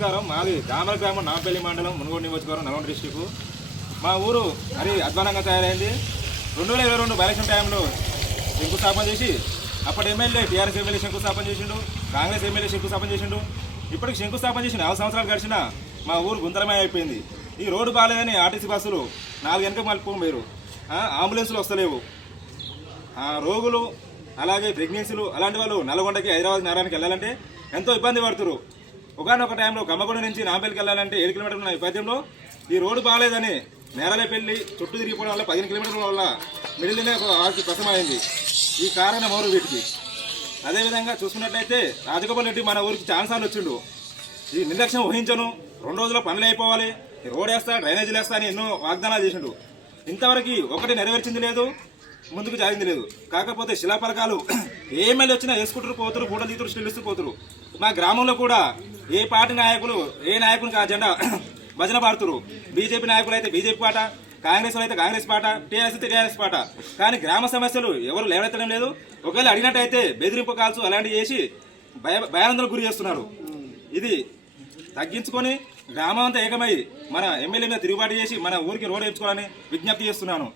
నమస్కారం. మాది దామర గ్రామం, నాంపల్లి మండలం, మునుగోడు నియోజకవర్గం, నల్గొండ డిస్టిక్. మా ఊరు మరి అధ్వానంగా తయారైంది. 2022 ఎలక్షన్ టైంలో శంకుస్థాపన చేసి అప్పటి ఎమ్మెల్యే టీఆర్ఎస్ ఎమ్మెల్యే శంకుస్థాపన చేసిండు, కాంగ్రెస్ ఎమ్మెల్యే శంకుస్థాపన చేసిండు. ఇప్పటికి శంకుస్థాపన చేసి 4 సంవత్సరాలు గడిచినా మా ఊరు గుంతరమై అయిపోయింది. ఈ రోడ్డు బాగాలేదని ఆర్టీసీ బస్సులు 4 వెనక మలుపుకోలేరు, అంబులెన్సులు వస్తలేవు. రోగులు అలాగే ప్రెగ్నెన్సీలు అలాంటి వాళ్ళు నల్గొండకి, హైదరాబాద్ నగరానికి వెళ్ళాలంటే ఎంతో ఇబ్బంది పడుతున్నారు. ఒకనొక టైంలో గమ్మగూడ నుంచి నాంపల్లికి వెళ్ళాలంటే 7 కిలోమీటర్ల నేపథ్యంలో ఈ రోడ్డు బాగాలేదని నేరలేపల్లి చుట్టూ తిరిగిపోవడం వల్ల 15 కిలోమీటర్ల వల్ల మిడిల్లోనే ఒక ఆర్కి ప్రసమైంది. ఈ కారణం ఎవరు వీటికి? అదేవిధంగా చూసుకున్నట్లయితే రాజగోపాల్ రెడ్డి మన ఊరికి చాలాసార్లు వచ్చిండు. ఈ నిర్లక్ష్యం వహించను, 2 రోజుల్లో పనులు అయిపోవాలి, రోడ్ వేస్తా, డ్రైనేజీలు వేస్తా అని ఎన్నో వాగ్దానాలు చేసిండు. ఇంతవరకు ఒకటి నెరవేర్చింది లేదు, ముందుకు జారింది లేదు. కాకపోతే శిలాపలకాలు ఏ ఎమ్మెల్యే వచ్చినా వేసుకుంటారు, పోతురు, ఫోటోలు తీతురు, స్టిల్ ఇస్తూ పోతురు. మా గ్రామంలో కూడా ఏ పార్టీ నాయకులు ఏ నాయకునికి ఆ జెండా భజన పాడుతురు. బీజేపీ నాయకులు అయితే బీజేపీ పాట, కాంగ్రెస్ అయితే కాంగ్రెస్ పాట, టీఆర్ఎస్ అయితే టీఆర్ఎస్ పాట. కానీ గ్రామ సమస్యలు ఎవరు లేవనెత్తడం లేదు. ఒకవేళ అడిగినట్టయితే బెదిరింపు కాల్స్ అలాంటివి చేసి భయాందోళనకు గురి చేస్తున్నారు. ఇది తగ్గించుకొని గ్రామం అంతా ఏకమై మన ఎమ్మెల్యే మీద తిరుగుబాటు చేసి మన ఊరికి రోడ్ వేయించుకోవాలని విజ్ఞప్తి చేస్తున్నాను.